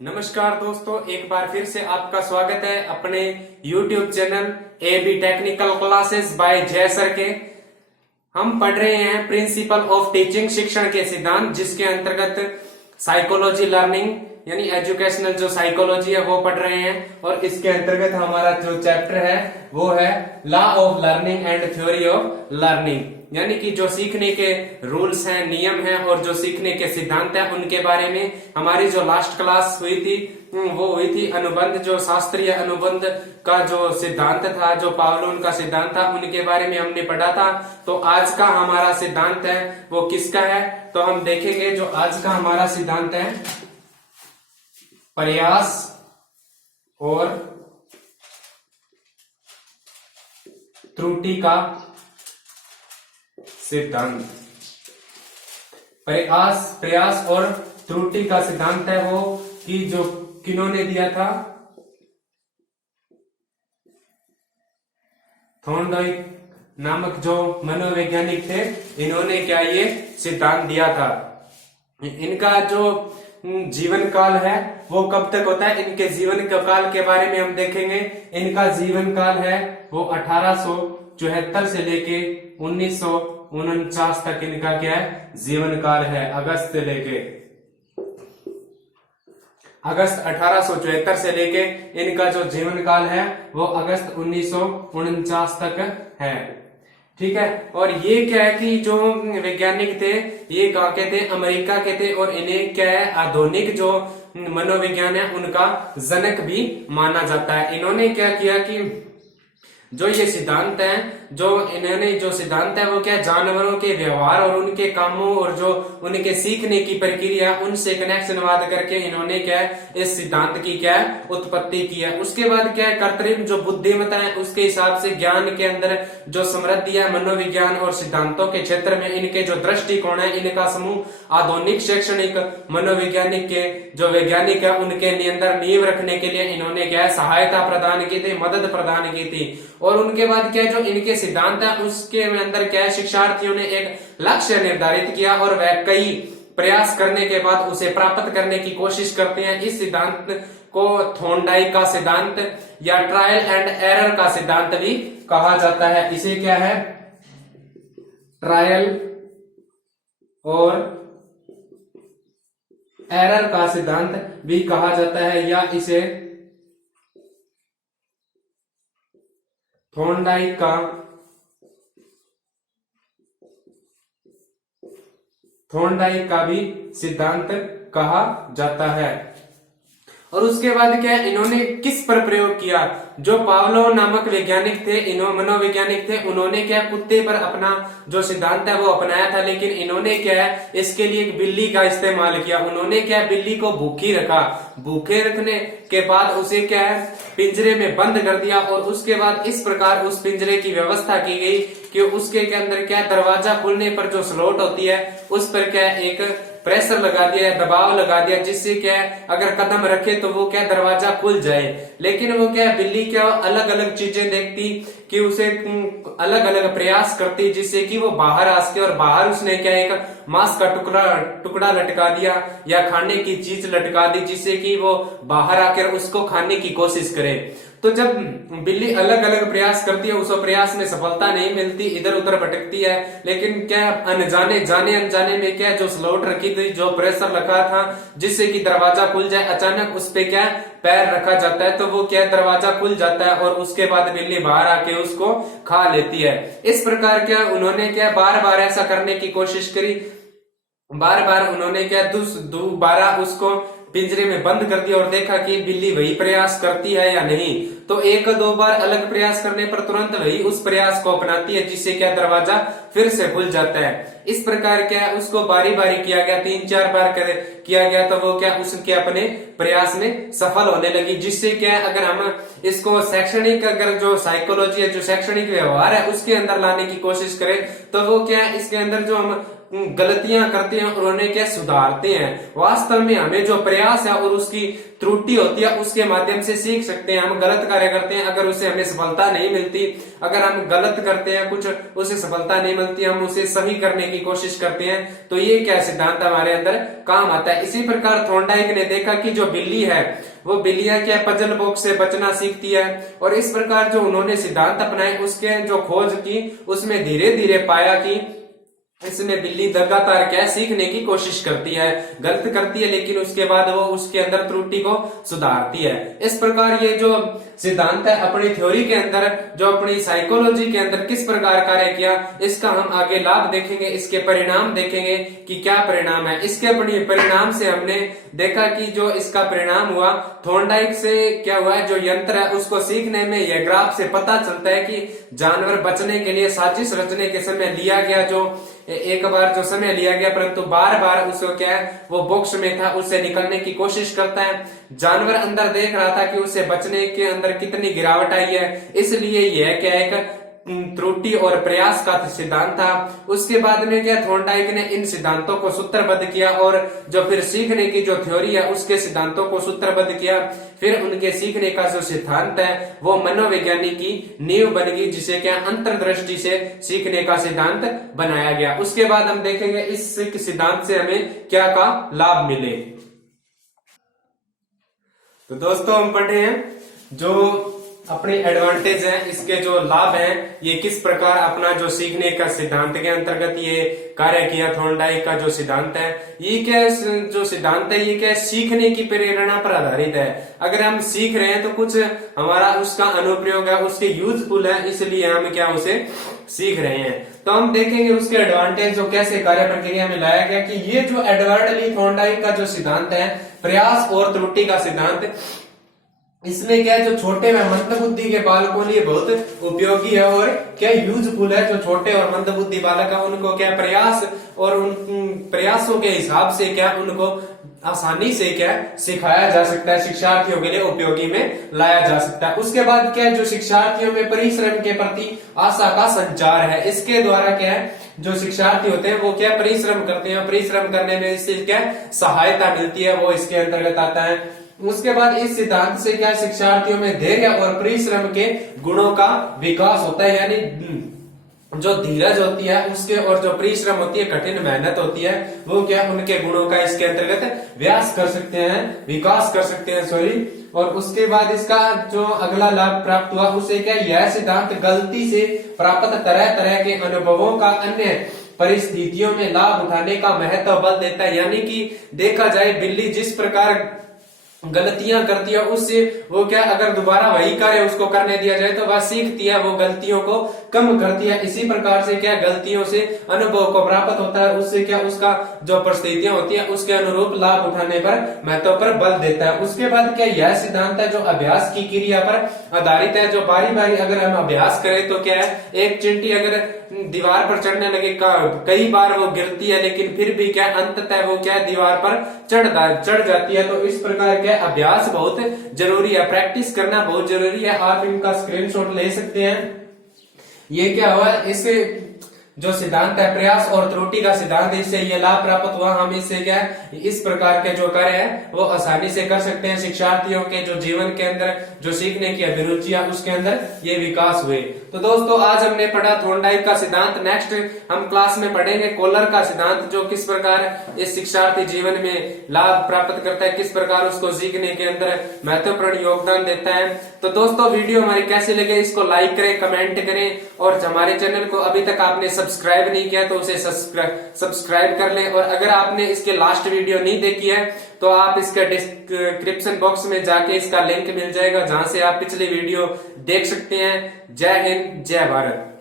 नमस्कार दोस्तों, एक बार फिर से आपका स्वागत है अपने YouTube channel AB technical classes bye जय सर के। हम पढ़ रहे हैं प्रिंसिपल ऑफ टीचिंग, शिक्षण के सिद्धांत, जिसके अंतर्गत साइकोलॉजी लर्निंग यानी एजुकेशनल जो साइकोलॉजी है वो पढ़ रहे हैं। और इसके अंतर्गत हमारा जो चैप्टर है वो है law of learning and theory of learning, यानी कि जो सीखने के रूल्स हैं, नियम हैं और जो सीखने के सिद्धांत हैं उनके बारे में। हमारी जो लास्ट क्लास हुई थी वो हुई थी अनुबंध, जो शास्त्रीय अनुबंध का जो सिद्धांत था, जो पावलोन का सिद्धांत था, उनके बारे में हमने पढ़ा था। तो आज का हमारा सिद्धांत है वो किसका है, तो हम देखेंगे। जो आज का हमारा सिद्धांत है प्रयास और त्रुटि का सिद्धांत। प्रयास और त्रुटि का सिद्धांत है वो कि जो किन्होंने दिया था, थॉर्नडाइक नामक जो मनोवैज्ञानिक थे, इन्होंने क्या ये सिद्धांत दिया था। इनका जो जीवन काल है वो कब तक होता है, इनके जीवन काल के बारे में हम देखेंगे। इनका जीवन काल है वो 1874 से लेके 1949 तक इनका क्या है, जीवन काल है। अगस्त 1874 से लेके इनका जो जीवन काल है वो अगस्त 1949 तक है। ठीक है। और ये क्या है कि जो वैज्ञानिक थे ये कहाँ के थे, अमेरिका के थे। और इन्हें क्या है, आधुनिक जो मनोविज्ञान है उनका जनक भी माना जाता है। इन्होंने क्या किया कि जो ये सिद्धांत है, जो इन्होंने जो सिद्धांत है वो क्या, जानवरों के व्यवहार और उनके कामों और जो उनके सीखने की प्रक्रिया, उनसे कनेक्शनवाद करके इन्होंने क्या है, इस सिद्धांत की क्या है, उत्पत्ति की है। उसके बाद क्या है, कृत्रिम जो बुद्धिमत्ता है उसके हिसाब से ज्ञान के अंदर जो समृद्धि है, मनोविज्ञान और सिद्धांतों के क्षेत्र में इनके जो दृष्टिकोण है, इनका समूह आधुनिक शैक्षणिक मनोवैज्ञानिक के जो वैज्ञानिक है उनके अंदर नींव रखने के लिए इन्होंने क्या है, सहायता प्रदान की थी, मदद प्रदान की थी। और उनके बाद क्या, जो इनके सिद्धांत है उसके अंदर क्या है, शिक्षार्थियों ने एक लक्ष्य निर्धारित किया और वह कई प्रयास करने के बाद उसे प्राप्त करने की कोशिश करते हैं। इस सिद्धांत को थॉर्नडाइक का सिद्धांत या ट्रायल एंड एरर का सिद्धांत भी कहा जाता है। इसे क्या है, ट्रायल और एरर का सिद्धांत भी कहा जाता है, या इसे थॉर्नडाइक का भी सिद्धांत कहा जाता है। और उसके बाद क्या, इन्होंने किस पर प्रयोग किया, जो पावलोव नामक वैज्ञानिक थे, मनोवैज्ञानिक थे, उन्होंने क्या, कुत्ते पर अपना जो सिद्धांत है वो अपनाया था। लेकिन इन्होंने क्या है, इसके लिए एक बिल्ली का इस्तेमाल किया। उन्होंने क्या, बिल्ली को भूखी रखा, भूखे रखने के बाद उसे क्या है, पिंजरे में बंद कर दिया। और उसके बाद इस प्रकार उस पिंजरे की व्यवस्था की गई कि उसके के अंदर क्या, दरवाजा खुलने पर जो स्लॉट होती है उस पर क्या, एक प्रेशर लगा दिया, दबाव लगा दिया, जिससे क्या है, अगर कदम रखे तो वो क्या, दरवाजा खुल जाए। लेकिन वो क्या, बिल्ली क्या अलग अलग चीजें देखती कि उसे अलग अलग प्रयास करती जिससे कि वो बाहर आ सके। और बाहर उसने क्या, एक मांस का टुकड़ा लटका दिया या खाने की चीज लटका दी जिससे कि वो बाहर आकर उसको खाने की कोशिश करे। तो जब बिल्ली अलग अलग प्रयास करती है, उस प्रयास में सफलता नहीं मिलती, इधर उधर भटकती है। लेकिन क्या, जाने अनजाने में क्या, जो स्लॉट रखी थी, जो प्रेशर रखा था जिससे कि दरवाजा खुल जाए, अचानक उस पे क्या, पैर रखा जाता है तो वो क्या, दरवाजा खुल जाता है और उसके बाद बिल्ली बाहर आके उसको खा लेती है। इस प्रकार क्या, उन्होंने क्या, बार बार ऐसा करने की कोशिश करी, बार बार उन्होंने क्या, दोबारा उसको पिंजरे में बंद कर दिया और देखा कि बिल्ली वही प्रयास करती है या नहीं। तो एक दो बार अलग प्रयास करने पर तुरंत वही उस प्रयास को अपनाती है जिससे क्या, दरवाजा फिर से खुल जाता है। इस प्रकार क्या, उसको बारी बारी किया गया, 3-4 बार किया गया तो वो क्या, उसके अपने प्रयास में सफल होने लगी। जिससे क्या, अगर हम इसको शैक्षणिक, अगर जो साइकोलॉजी है, जो शैक्षणिक व्यवहार है उसके अंदर लाने की कोशिश करें तो वो क्या, इसके अंदर जो हम गलतियां करते हैं और उन्हें क्या सुधारते हैं। वास्तव में हमें जो प्रयास है और उसकी त्रुटि होती है उसके माध्यम से सीख सकते हैं। हम गलत कार्य करते हैं, अगर उसे हमें सफलता नहीं मिलती, अगर हम गलत करते हैं कुछ, उसे सफलता नहीं मिलती, हम उसे सही करने की कोशिश करते हैं, तो ये क्या सिद्धांत हमारे अंदर काम आता है। इसी प्रकार थॉर्नडाइक ने देखा कि जो बिल्ली है वो बिल्लियां क्या पजल बॉक्स से बचना सीखती है, और इस प्रकार जो उन्होंने सिद्धांत अपनाए उसके जो खोज की उसमें धीरे धीरे पाया कि इसमें बिल्ली लगातार क्या सीखने की कोशिश करती है, गलत करती है, लेकिन उसके बाद वो उसके अंदर त्रुटि को सुधारती है। इस प्रकार ये जो सिद्धांत है अपनी थ्योरी के अंदर, जो अपनी साइकोलॉजी के अंदर किस प्रकार कार्य किया, इसका हम आगे लाभ देखेंगे, इसके परिणाम देखेंगे कि क्या परिणाम है। इसके परिणाम से हमने देखा कि जो इसका परिणाम हुआ थॉर्नडाइक से क्या हुआ है, जो यंत्र है उसको सीखने में यह ग्राफ से पता चलता है कि जानवर बचने के लिए साजिश रचने के समय लिया गया जो एक बार जो समय लिया गया, परंतु बार बार उसको क्या है वो बॉक्स में था उससे निकलने की कोशिश करता है। जानवर अंदर देख रहा था कि उससे बचने के अंदर कितनी गिरावट आई है, इसलिए यह क्या एक त्रुटि और प्रयास का सिद्धांत था। उसके बाद में क्या थॉर्नडाइक ने इन सिद्धांतों को सूत्रबद्ध किया और जो फिर सीखने की जो थ्योरी है उसके सिद्धांतों को सूत्रबद्ध किया। फिर उनके सीखने का जो सिद्धांत है वो मनोविज्ञानी की नींव बन गई, जिसे क्या अंतर्दृष्टि से सीखने का सिद्धांत बनाया गया। उसके बाद हम देखेंगे इस सिद्धांत से हमें क्या का लाभ मिले। तो दोस्तों हम पढ़े हैं जो अपने एडवांटेज है, इसके जो लाभ हैं, ये किस प्रकार अपना जो सीखने का सिद्धांत के अंतर्गत ये कार्य किया थॉर्नडाइक का जो सिद्धांत है। ये क्या जो सिद्धांत है ये क्या सीखने की प्रेरणा पर आधारित है। अगर हम सीख रहे हैं तो कुछ हमारा उसका अनुप्रयोग है, उसके यूजफुल है, इसलिए हम क्या उसे सीख रहे हैं। तो हम देखेंगे उसके एडवांटेज जो कैसे कार्य प्रक्रिया में लाया गया कि ये जो एडवर्ड ली थॉर्नडाइक का जो सिद्धांत है प्रयास और त्रुटि का सिद्धांत, इसमें क्या है जो छोटे व मंद बुद्धि के बालकों लिए बहुत उपयोगी है और क्या यूजफुल है। जो छोटे और मंद बुद्धि बालक है उनको क्या प्रयास और उन प्रयासों के हिसाब से क्या उनको आसानी से क्या सिखाया जा सकता है, शिक्षार्थियों के लिए उपयोगी में लाया जा सकता है। उसके बाद क्या है जो शिक्षार्थियों में परिश्रम के प्रति आशा का संचार है। इसके द्वारा क्या है जो शिक्षार्थी होते हैं वो क्या परिश्रम करते हैं, परिश्रम करने में इससे क्या सहायता मिलती है, वो इसके अंतर्गत आता है। उसके बाद इस सिद्धांत से क्या शिक्षार्थियों में धैर्य और परिश्रम के गुणों का विकास होता है, यानी जो धीरज होती है उसके और जो परिश्रम होती है, कठिन मेहनत होती है, वो क्या उनके गुणों का इसके अंतर्गत व्यास कर सकते हैं, विकास कर सकते हैं, सॉरी। और उसके बाद इसका जो अगला लाभ प्राप्त हुआ उसे क्या यह सिद्धांत गलती से प्राप्त तरह तरह के अनुभवों का अन्य परिस्थितियों में लाभ उठाने का महत्व बल देता है। यानी कि देखा जाए बिल्ली जिस प्रकार गलतियां करती है उससे वो क्या अगर दोबारा वही कार्य उसको करने दिया जाए तो वह सीखती है, वो गलतियों को कम करती है। इसी प्रकार से क्या गलतियों से अनुभव को प्राप्त होता है, उससे क्या उसका जो परिस्थितियां होती है उसके अनुरूप लाभ उठाने पर महत्व पर बल देता है। उसके बाद क्या यह सिद्धांत है जो अभ्यास की क्रिया पर आधारित है। जो बारी बारी अगर हम अभ्यास करें तो क्या है एक चींटी अगर दीवार पर चढ़ने लगे कई बार वो गिरती है, लेकिन फिर भी क्या अंततः वो क्या दीवार पर चढ़ जाती है। तो इस प्रकार क्या अभ्यास बहुत जरूरी है, प्रैक्टिस करना बहुत जरूरी है। आप इनका स्क्रीनशॉट ले सकते हैं। ये क्या हुआ इससे जो सिद्धांत है प्रयास और त्रुटि का सिद्धांत, इससे ये लाभ प्राप्त हुआ। हम इससे क्या इस प्रकार के जो कार्य है वो आसानी से कर सकते हैं। शिक्षार्थियों के जो जीवन के अंदर जो सीखने की अभिरुचि है उसके अंदर ये विकास हुए। तो दोस्तों आज हमने पढ़ा थॉर्नडाइक का सिद्धांत। नेक्स्ट हम क्लास में पढ़ेंगे कोलर का सिद्धांत, जो किस प्रकार इस शिक्षार्थी जीवन में लाभ प्राप्त करता है, किस प्रकार उसको सीखने के अंदर महत्वपूर्ण योगदान देता है। तो दोस्तों वीडियो हमारी कैसे लगे इसको लाइक करें, कमेंट करें, और हमारे चैनल को अभी तक आपने सब्सक्राइब नहीं किया तो उसे सब्सक्राइब कर लें। और अगर आपने इसके लास्ट वीडियो नहीं देखी है तो आप इसके डिस्क्रिप्शन बॉक्स में जाके इसका लिंक मिल जाएगा, जहां से आप पिछले वीडियो देख सकते हैं। जय हिंद, जय भारत।